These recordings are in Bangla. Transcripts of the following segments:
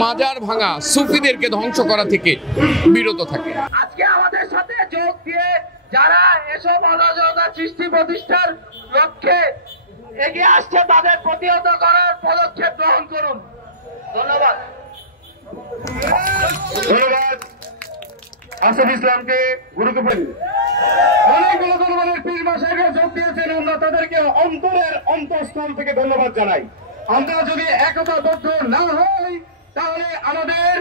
মাজার ভাঙা সুফিদেরকে ধ্বংস করা থেকে বিরত থাকে। আজকে আমাদের সাথে যোগ দিয়ে যারা এসব অরাজকতা সৃষ্টি প্রতিষ্ঠার লক্ষ্যে এগিয়ে আসছে তাদের প্রতিহত করার পদক্ষেপ গ্রহণ করুন। ধন্যবাদ। ধন্যবাদ আসিফ ইসলামকে। গুরুত্বপূর্ণ অনেকগুলো ধন্যবাদের পীর মাশায়েখরা যোগ দিয়েছেন, আমরা তাদেরকে অন্তরের অন্তঃস্থল থেকে ধন্যবাদ জানাই। আমরা যদি একতাবদ্ধ না হই তাহলে আমাদের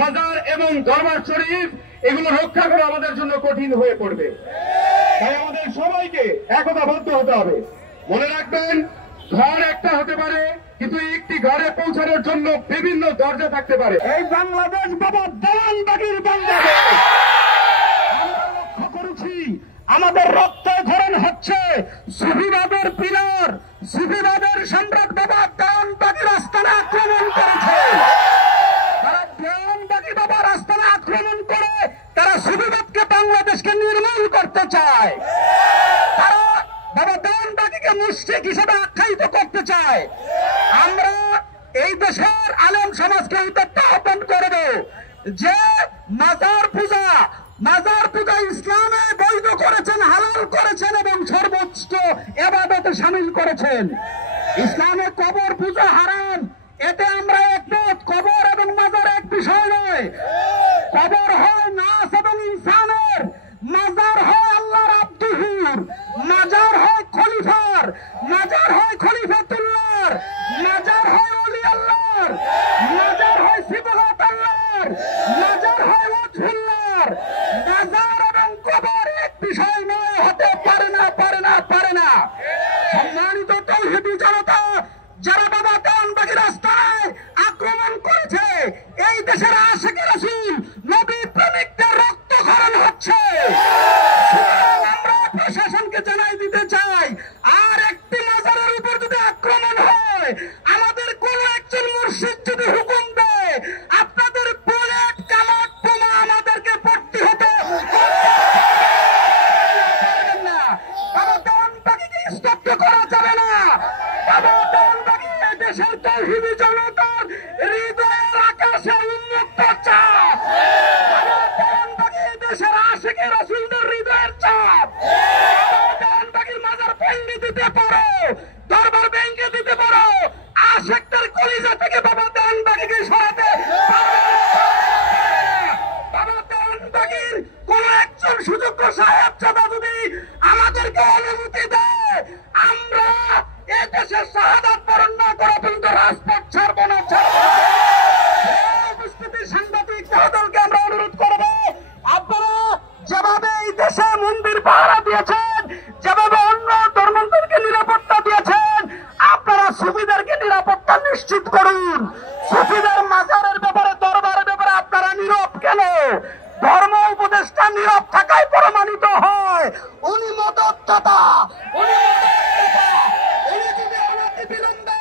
মাজার এবং দরবার শরীফ এগুলো রক্ষা করা আমাদের জন্য কঠিন হয়ে পড়বে। তাই আমাদের সবাইকে একতাবদ্ধ হতে হবে। মনে রাখবেন, ঘর একটা হতে পারে কিন্তু একটি ঘরে পৌঁছানোর জন্য বিভিন্ন দরজা থাকতে পারে। এই বাংলাদেশ বাবা দেওয়ানবাগীর বাংলাদেশ। আমরা লক্ষ্য করেছি আমাদের রক্তে ধরন হচ্ছে সুফিবাদের পিলার, সুফিবাদের সম্রাট বাবা দেওয়ানবাগীর আস্তানা আক্রমণ করেছে। তারা দেওয়ানবাগী বাবার আস্তানা আক্রমণ করে তারা সুফিবাদকে বাংলাদেশকে নির্মূল করতে চায়। তারা বাবা দেওয়ানবাগীকে মুশরিক হিসেবে আখ্যায়িত করতে চায়। আমরা এই দেশের আলেম সমাজকে উদ্যত আহ্বান করব যে মাজার পূজা ইসলামে বৈধ করেছেন, হালাল করেছেন এবং সর্বোচ্চ ইবাদতে শামিল করেছেন। ইসলামে কবর পূজা হারাম, এতে আমরা একমত। কবর এবং মাজার এক বিষয় নয়। কবর হয় নাস এবং ইনসানের, মাজার হয় আল্লাহর আব্দুহুর, মাজার হয় খলিফার, মাজার হয় খলিফাতুল্লাহর, মাজার হয় ওলি আল্লাহর, মাজার হয় সিবগাত আল্লাহর, মাজার হয় ওয়াজহুল্লাহর। মাজার এবং কবর এক বিষয় নয়, হতে পারে না। সম্মানিত তাওহীদি জনতা, যারা বাবা দেওয়ানবাগীর রাস্তায় আক্রমণ করেছে, এই দেশের আশিকে রাসূল নবী প্রেমিকদের রক্তক্ষরণ হচ্ছে। আমরা প্রশাসনকে জানাই দিতে চাই, আর একটি মাজারের উপর যদি আক্রমণ হয়, আমাদের কোন একজন মুর্শিদ যদি হুকুম দেয় আপনাদের বুলেট কামাত বোমা আমাদেরকে পড়তে হতে না। বাবা দেওয়ানবাগীকে স্তব্ধ করা যাবে না। বাবা দেওয়ানবাগী দেশের তাওহীদি জনতার হৃদয়ের আকাশে উন্মুক্ত চাপ। বাবা দেওয়ানবাগী দেশের আশিকে রাসূলদের হৃদয়ের চাপ। বাবা দেওয়ানবাগীর মাজার ভেঙে দিতে পারো, দরবার ভেঙে দিতে পারো, আশিকদের কলিজা থেকে বাবা দেওয়ানবাগীকে সরাতে বাবা দেওয়ানবাগীর কোন একজন সুযোগ্য সাহেবজাদা যদি আমাদেরকে অনুমতি দেয়, আমরা এ দেশের শাহাদাত বরণ না করা পর্যন্ত রাজপথ ছাড়ব না। উপস্থিতি সাংবাদিক মহোদয়কে আমরা অনুরোধ করব, আপনারা যেভাবে এই দেশে মন্দির পাহারা দিয়েছেন, যেভাবে অন্য ধর্মান্তরকে নিরাপত্তা দিয়েছেন, আপনারা সুফিদেরকে নিরাপত্তা নিশ্চিত করুন। সুফিদের মাজারের ব্যাপারে, দরবারের ব্যাপারে আপনারা নীরব কেন? ধর্ম উপদেষ্টা নীরব থাকায় প্রমাণিত হয় উনি মদতদাতা। উনি যদি অনতিবিলম্বে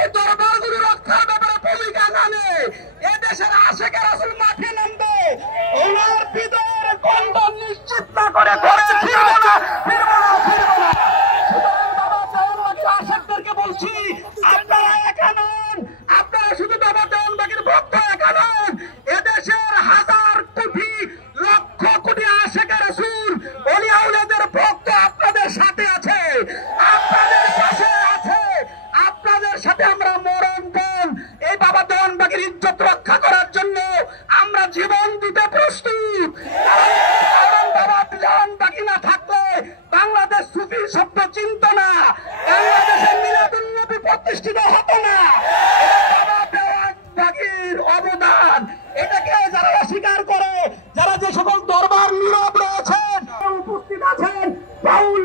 এই দরবারগুলো রক্ষার ব্যাপারে ভূমিকা না নেয়, এ দেশের আশিকে রাসূল মাঠে নামবে। ওনার হৃদয়ের কন্দন নিশ্চিত না করে ঘরে ফিরবো না। বাবা দেওয়ানবাগীর আশিকদেরকে বলছি, আপনারা একা নন, আপনারা শুধু বাবা দেওয়ানবাগীর ভক্ত একা নন, এদেশের হাজার কোটি লক্ষ কোটি আশিকে রাসূল ওলি আউলিয়াদের ভক্ত আপনাদের সাথে আছে, আপনাদের পাশে আছে। আপনাদের সাথে আমরা মরণপণ এই বাবা দেওয়ানবাগীর ইজ্জত রক্ষা করার জন্য আমরা জীবন দিতে প্রস্তুত। কারণ বাবা দেওয়ানবাগী না থাকলে বাংলাদেশ সুফি শব্দ চিনত না, বাংলাদেশের মিলাদুন নবী প্রতিষ্ঠিত হতো না। বাবা দেওয়ানবাগীর অবদান, এটাকে যারা অস্বীকার করে, যারা যে সকল দরবার নীরব রয়েছেন, উপস্থিত আছেন বাউল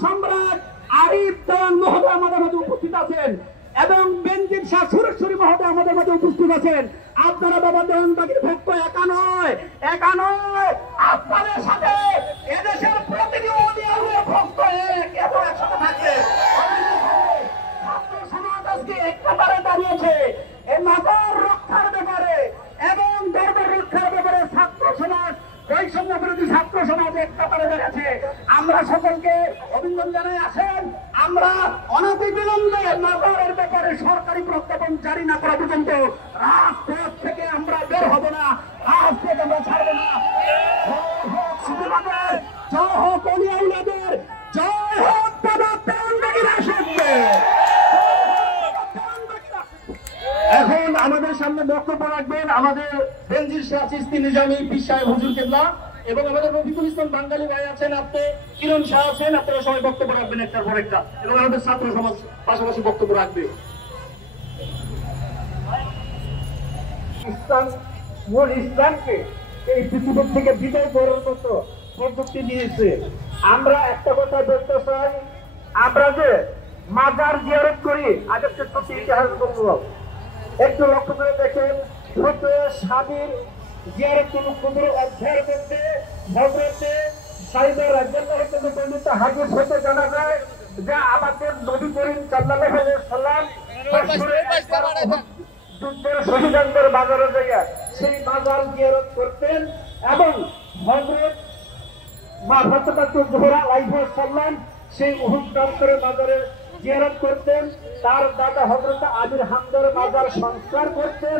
সম্রাট আরিফ দেওয়ান মহোদয় আমাদের মাঝে উপস্থিত আছেন এবং বেনজির শাহ সুরেশ্বরী মহোদয় আমাদের মাঝে উপস্থিত আছেন। আপনারা বাবা দেওয়ানবাগীর ভক্ত একা নয়, আপনাদের সাথে এদেশের প্রতিটি ওলি আউলিয়ার ভক্ত একসাথে থাকবে। ছাত্র সমাজ আজকে একবারে দাঁড়িয়েছে এই মাজার রক্ষার ব্যাপারে এবং দরবার রক্ষার ব্যাপারে। ছাত্র সমাজ, বৈষম্য বিরোধী ছাত্র সমাজ একবারে দাঁড়িয়েছে। আমরা সকলকে অভিনন্দন জানাই। আসেন আমরা অনতিবিলম্বে মাজারের ব্যাপারে সরকারি প্রজ্ঞাপন জারি না করা পর্যন্ত রাজপথ থেকে আমরা বের হব না, রাজপথ আমরা ছাড়বো না। জয় হোক অলিয়াউলাদের, জয় হোক বাবা প্রাণবাগীরা শক্তি। এখন আমাদের সামনে বক্তব্য রাখবেন আমাদের বেনজির শাহ চিশতি নিজামী পীর সাহেব হুজুর কেবলা এবং আমাদের রফিকুল ইসলাম বাঙালি ভাই আছেন, আপনি কিরণ শাহ আছেন, আপনারা সবাই বক্তব্য রাখবেন একটার পর একটা, এবং আমাদের ছাত্র সমাজ পাশাপাশি বক্তব্য রাখবে। ইসলাম মূল ইসলামকে এই পৃথিবীর থেকে বিদায় করার মতো প্রযুক্তি নিয়েছে। আমরা একটা কথা বলতে চাই, আমরা যে মাজার জিয়ারত করি, আজকে সত্যি ইতিহাস বলবো, একটু লক্ষ্য করে দেখেন স্বামীর জিয়ারত কোন অধ্যায়ের মধ্যে হযরতে সাইদা রাদিয়াল্লাহু তাআলা বর্ণিত হাদিস হতে জানা যায় যে আমাদের নবী করিম সাল্লাল্লাহু আলাইহি সাল্লাম যুদ্ধের শহীদদের বাজারে যাইয়া সেই বাজার জিয়ারত করতেন এবং হযরত মা ফাতেমা জোহরা আলাইহিস সালাম সেই উহুদ প্রান্তরের বাজারে জিয়ারত করতেন, তার দাদা হযরত আমির হামদার মাজার সংস্কার করতেন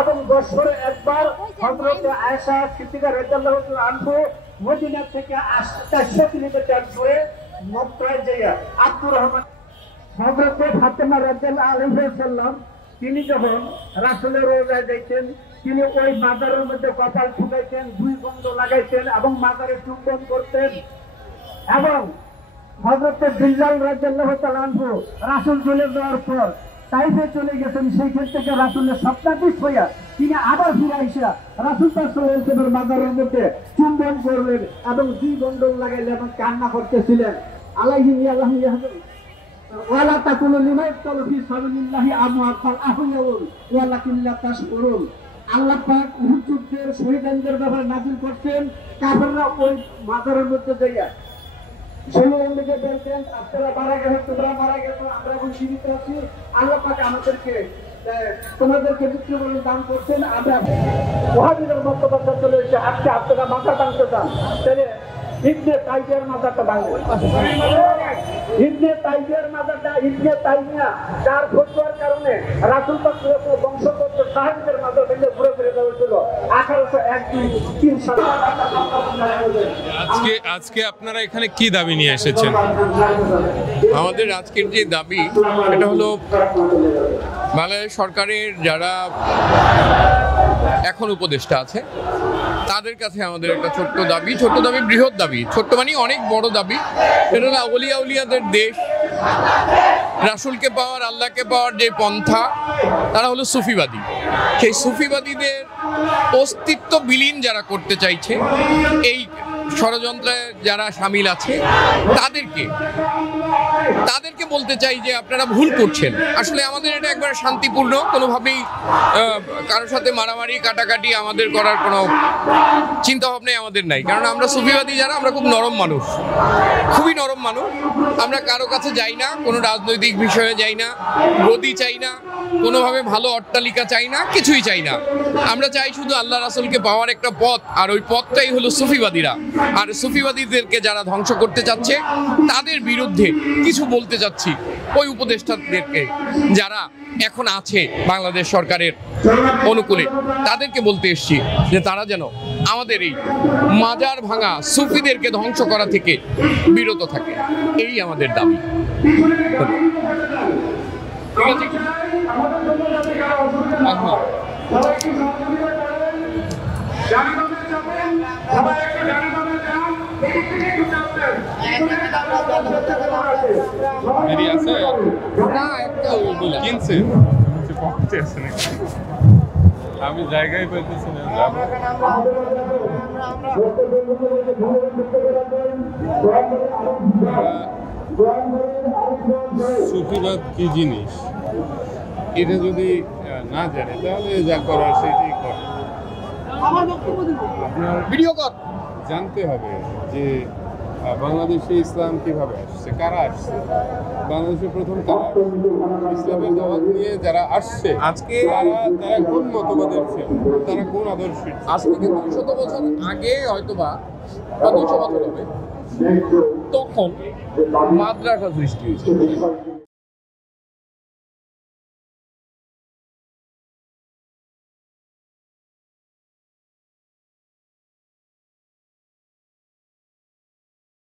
এবং বছরে একবার হযরত আয়েশা সিদ্দিকা রাদিয়াল্লাহু আনহা মদিনা থেকে 400 কিলোমিটার দূরে মক্কায় যাইয়া আব্দুর রহমান হযরত ফাতেমা রাদিয়াল্লাহু আলাইহি সাল্লাম তিনি যখন রাসূলের রওজায় যাইতেন, তিনি ওই মাজারের মধ্যে কপাল ঠুকাইতেন, 2 গন্ধ লাগাইতেন এবং মাজারে চুম্বন করতেন। এবং হযরত বিল্লাল রাদিয়াল্লাহু তাআলা আনহু রাসূল চলে যাওয়ার পর তাইফে চলে গেছেন, সেইখান থেকে রাসূলের স্বপ্নাদেশ হইয়া তিনি আবার ফিরে আইসা রাসূল সাল্লাল্লাহু আলাইহি ওয়াসাল্লামের মাজারের মধ্যে চুম্বন করলেন এবং 2 গন্ধ লাগাইলেন এবং কান্না করতেছিলেন। আলাইহি আল্লাহু ইয়াহদিন ওয়ালা তাকুলু লিমা ইয়াকতুলু ফি সাবিলিল্লাহি আমওয়াতাল আহইয়াউন ওয়ালাকিন লা তাশকুরুন। আল্লাহ পাক উহুদ যুদ্ধের শহীদদের ব্যাপারে নাযিল করতেন, কাফেররা ওই মাজারের মধ্যে যাইয়া শহীদদেরকে বলতেন আপনারা মারা গেছেন, তোমরা মারা গেছো, আমরা এখন জীবিত আছি, আল্লাহ পাক আমাদেরকে তোমাদেরকে মৃত্যুবরণ দান করছেন। আমরা ওয়াহাবীদের বক্তব্য চলে এসে আজকে আপনারা মাথা টানতে চান, তাহলে ইবনে তাইমিয়ার মাজারটা ভাঙবে, ইবনে তাইমিয়ার মাজারটা ইবনে তাইমিয়া যার ফতোয়ার কারণে রাসূল পাক বংশগত সাহাবীদের মাজার ভেঙে ঘুরে ফিরে দেওয়া হয়েছিল 1801-3 সালে। আজকে আপনারা এখানে কি দাবি নিয়ে এসেছেন? আমাদের আজকের যে দাবি এটা হলো বাংলাদেশ সরকারের যারা এখন উপদেষ্টা আছে তাদের কাছে আমাদের একটা ছোট্ট দাবি, বৃহৎ দাবি, ছোট্ট মানে অনেক বড় দাবি। এটা হলো আউলিয়া উলিয়াদের দেশ, রাসূলকে পাওয়ার, আল্লাহকে পাওয়ার যে পন্থা, তারা হলো সুফিবাদী। সেই সুফিবাদীদের অস্তিত্ব বিলীন যারা করতে চাইছে, এই ষড়যন্ত্রে যারা সামিল আছে তাদেরকে বলতে চাই যে আপনারা ভুল করছেন। আসলে আমাদের এটা একবার শান্তিপূর্ণ, কোনোভাবেই কারোর সাথে মারামারি কাটাকাটি আমাদের করার কোনো চিন্তা ভাবনাই আমাদের নাই। কারণ আমরা সুফিবাদী যারা, আমরা খুব নরম মানুষ, খুবই নরম মানুষ। আমরা কারো কাছে যাই না, কোনো রাজনৈতিক বিষয়ে যাই না, গদি চাই না, কোনোভাবে ভালো অট্টালিকা চাই না, কিছুই চাই না। আমরা চাই শুধু আল্লাহ রাসূলকে পাওয়ার একটা পথ, আর ওই পথটাই হলো সুফিবাদীরা। আর সুফিবাদীদেরকে যারা ধ্বংস করতে চাচ্ছে তাদের বিরুদ্ধে কিছু বলতে চাচ্ছি ওই উপদেষ্টাদেরকে যারা এখন আছে বাংলাদেশ সরকারের অনুকূলে, তাদেরকে বলতে এসেছি যে তারা যেন আমাদের এই মাজার ভাঙা সুফিদেরকে ধ্বংস করা থেকে বিরত থাকে, এই আমাদের দাবি। ঠিক আছে, কিনছে আমি জায়গায় পাইতেছি না। সুফিবাদ কি জিনিস এটা যদি না জানে তাহলে যা করার সেটাই করে। আপনার জানতে হবে যে বাংলাদেশে ইসলাম কিভাবে আসছে, কারা আসছে। বাংলাদেশে প্রথম কারা ইসলামের দাওয়াত নিয়ে যারা আসছে, আজকে তারা কোন মতবাদের ছিল, তারা কোন আদর্শের। আজ থেকে 200 বছর আগে হয়তোবা 200 বছর হবে, তখন মাদ্রাসা সৃষ্টি হয়েছে।